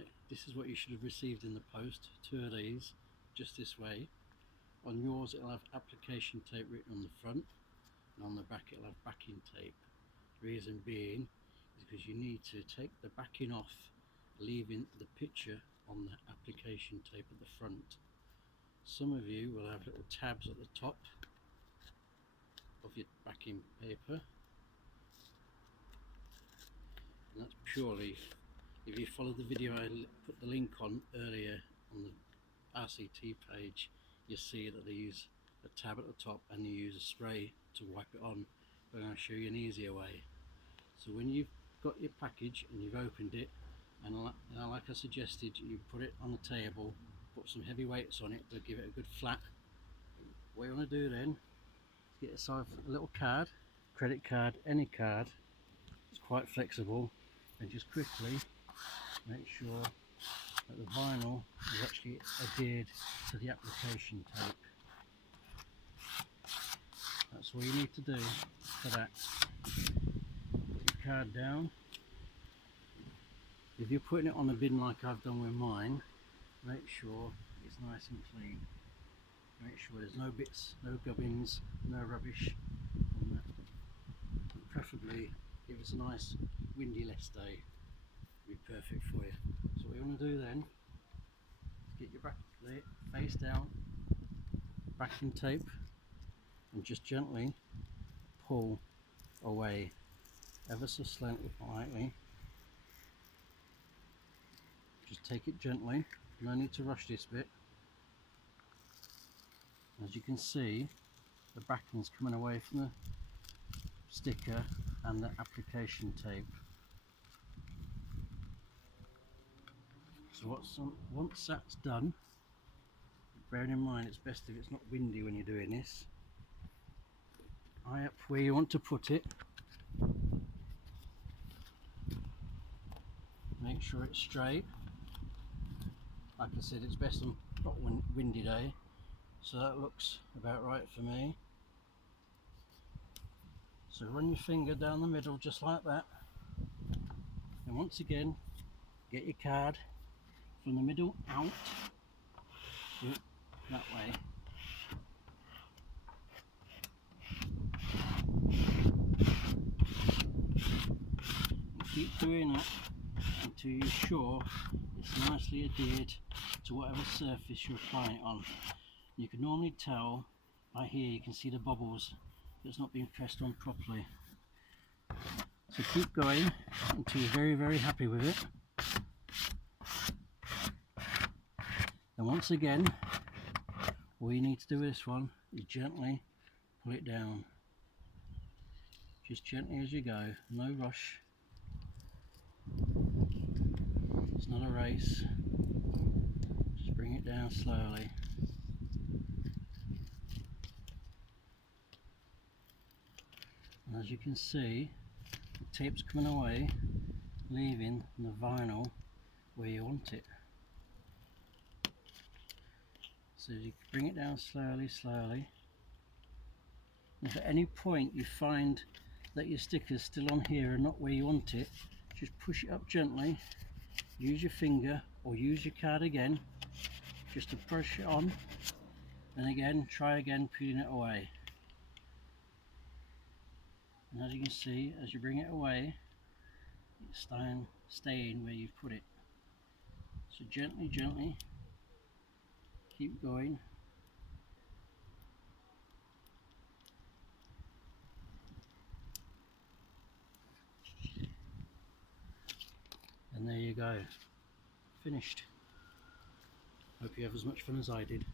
Right, this is what you should have received in the post. 2 of these, just this way. On yours it'll have application tape written on the front, and on the back it'll have backing tape. Reason being is because you need to take the backing off, leaving the picture on the application tape at the front. Some of you will have little tabs at the top of your backing paper, and that's purely, if you follow the video I put the link on earlier on the R.C.T page, you'll see that they use a tab at the top and they use a spray to wipe it on. But I'm going to show you an easier way. So when you've got your package and you've opened it, and like I suggested, you put it on the table, put some heavy weights on it to give it a good flat. What you want to do then is get yourself a little card, credit card, any card. It's quite flexible, and just quickly make sure that the vinyl is actually adhered to the application tape. That's all you need to do for that. Put your card down. If you're putting it on a bin like I've done with mine, make sure it's nice and clean. Make sure there's no bits, no gubbins, no rubbish on that. And preferably, if it's a nice windy less day, it'll be perfect for you. So what you want to do then is get your back face down, backing tape, and just gently pull away ever so slightly. Just take it gently, no need to rush this bit. As you can see, the backing's coming away from the sticker and the application tape. So once that's done, bearing in mind it's best if it's not windy when you're doing this, eye up where you want to put it, make sure it's straight. Like I said, it's best on not windy day, so that looks about right for me. So run your finger down the middle just like that, and once again get your card from the middle out, do it that way. And keep doing that until you're sure it's nicely adhered to whatever surface you're applying it on. You can normally tell by here, you can see the bubbles, it's not being pressed on properly. So keep going until you're very, very happy with it. And once again, all you need to do with this one is gently pull it down. Just gently as you go, no rush. It's not a race. Just bring it down slowly. And as you can see, the tape's coming away, leaving the vinyl where you want it. So you bring it down slowly. If at any point you find that your sticker's still on here and not where you want it, just push it up gently, use your finger or use your card again just to push it on, and again try again peeling it away. And as you can see, as you bring it away, it's staying where you've put it. So gently keep going. And there you go, finished. Hope you have as much fun as I did.